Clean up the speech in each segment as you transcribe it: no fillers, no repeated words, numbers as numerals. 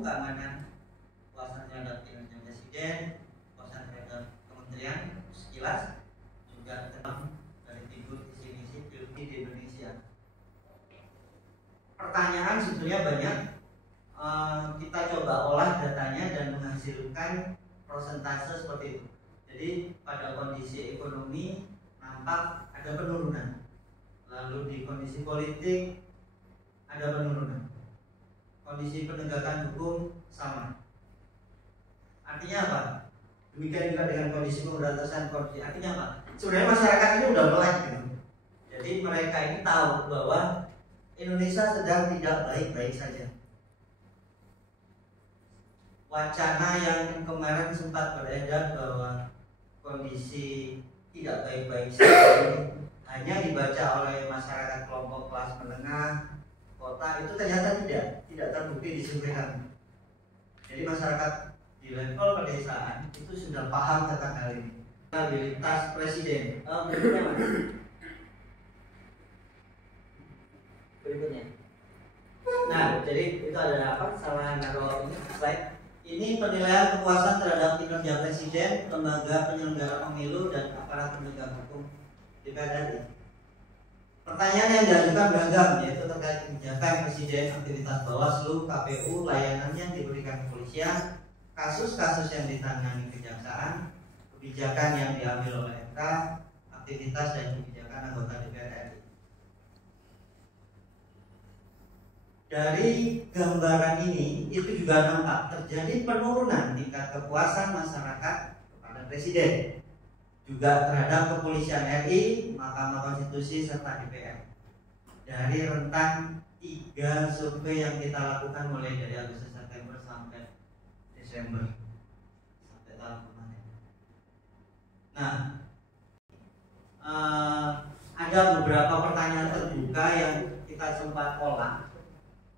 keamanan, kepuasan terhadap kinerja presiden, kepuasan terhadap kementerian, sekilas juga tentang dari figur visi misi pilgub di Indonesia. Pertanyaan sebetulnya banyak. Kita coba olah datanya dan menghasilkan persentase seperti itu. Jadi pada kondisi ekonomi nampak ada penurunan, lalu di kondisi politik ada penurunan, kondisi penegakan hukum sama. Artinya apa? Demikian juga dengan kondisi pemberantasan korupsi. Artinya apa? Sebenarnya masyarakat ini udah melek gitu. Jadi mereka ini tahu bahwa Indonesia sedang tidak baik-baik saja. Wacana yang kemarin sempat beredar bahwa kondisi tidak baik-baik saja ini hanya dibaca oleh masyarakat kelompok kelas menengah kota, itu ternyata tidak terbukti di survei kami. Jadi masyarakat di level pedesaan itu sudah paham tentang hal ini. Stabilitas presiden. Berikutnya mas. Berikutnya. Nah, jadi itu ada apa? Salah naruh ini slide. Ini penilaian kepuasan terhadap kinerja presiden, lembaga penyelenggara pemilu dan aparat penegak hukum DPR RI. Pertanyaan yang diajukan beragam, yaitu terkait kebijakan presiden, aktivitas Bawaslu, KPU, layanan yang diberikan kepolisian, kasus-kasus yang ditangani kejaksaan, kebijakan yang diambil oleh MK, aktivitas dan kebijakan anggota DPR RI. Dari gambaran ini itu juga nampak terjadi penurunan tingkat kepuasan masyarakat kepada presiden, juga terhadap kepolisian RI, Mahkamah Konstitusi serta DPR. Dari rentang 3 survei yang kita lakukan mulai dari Agustus September sampai Desember sampai tahun kemarin. Nah, ada beberapa pertanyaan terbuka yang kita sempat olah.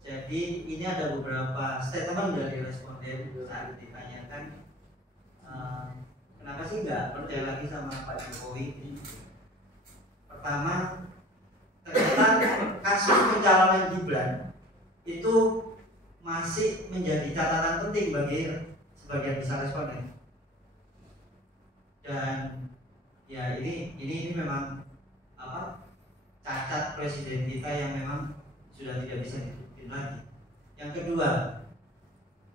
Jadi ini ada beberapa statement dari responden saat ditanyakan kenapa sih nggak percaya lagi sama Pak Jokowi. Pertama, ternyata kasus pencalonan Gibran itu masih menjadi catatan penting bagi sebagian besar responden. Dan ya ini memang apa, cacat presiden kita yang memang sudah tidak bisa lagi. Yang kedua,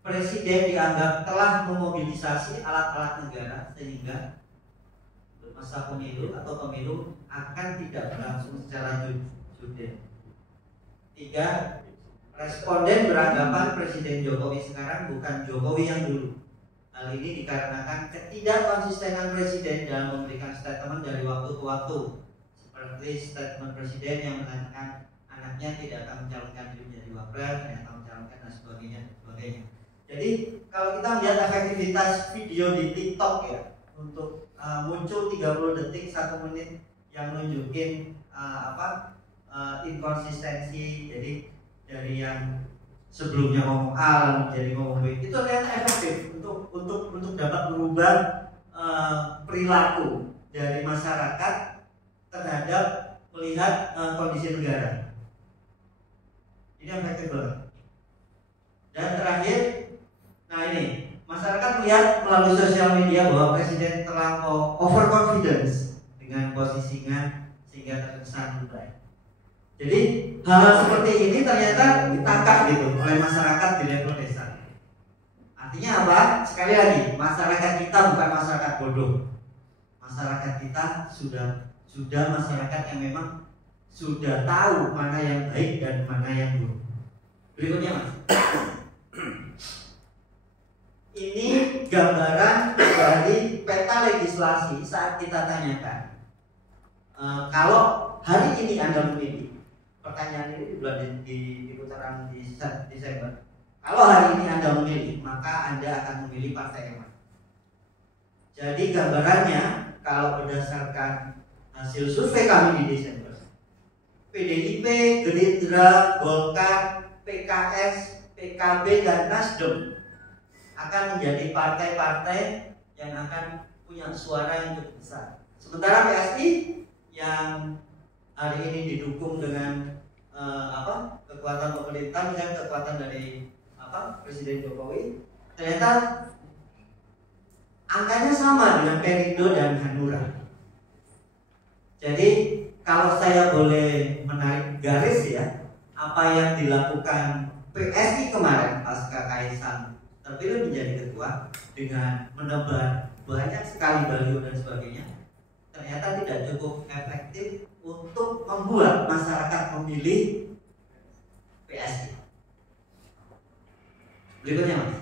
presiden dianggap telah memobilisasi alat-alat negara sehingga masa pemilu atau pemilu akan tidak berlangsung secara jurdil. 3, responden beranggapan Presiden Jokowi sekarang bukan Jokowi yang dulu. Hal ini dikarenakan ketidakkonsistenan presiden dalam memberikan statement dari waktu ke waktu, seperti statement presiden yang mengatakan anaknya tidak akan mencalonkan diri menjadi wapres, ternyata mencalonkan dan sebagainya. Jadi kalau kita melihat efektivitas video di TikTok ya, untuk muncul 30 detik 1 menit yang nunjukin inkonsistensi. Jadi dari yang sebelumnya ngomong A menjadi ngomong B, itu ternyata efektif untuk dapat merubah perilaku dari masyarakat terhadap melihat kondisi negara. Ini efektif banget. Dan terakhir, nah ini masyarakat melihat melalui sosial media bahwa presiden terlampau overconfidence dengan posisinya sehingga terkesan lebay. Jadi hal seperti ini ternyata ditangkap gitu oleh masyarakat di level desa. Artinya apa? Sekali lagi, masyarakat kita bukan masyarakat bodoh. Masyarakat kita sudah masyarakat yang memang sudah tahu mana yang baik dan mana yang buruk. Berikutnya mas, ini gambaran dari peta legislasi saat kita tanyakan. Kalau hari ini Anda memilih, pertanyaan ini di bulan di putaran di Desember. Kalau hari ini Anda memilih, maka Anda akan memilih partai yang mana? Jadi gambarannya, kalau berdasarkan hasil survei kami di Desember, PDIP, Gerindra, Golkar, PKS, PKB, dan Nasdem akan menjadi partai-partai yang akan punya suara yang cukup besar. Sementara PSI yang hari ini didukung dengan kekuatan pemerintah dan kekuatan dari Presiden Jokowi, ternyata angkanya sama dengan Perindo dan Hanura. Jadi kalau saya boleh menarik garis ya, apa yang dilakukan PSI kemarin pasca Kaisang terpilih menjadi ketua dengan menebar banyak sekali baliho dan sebagainya, ternyata tidak cukup efektif untuk membuat masyarakat memilih PSI. Berikutnya Mas.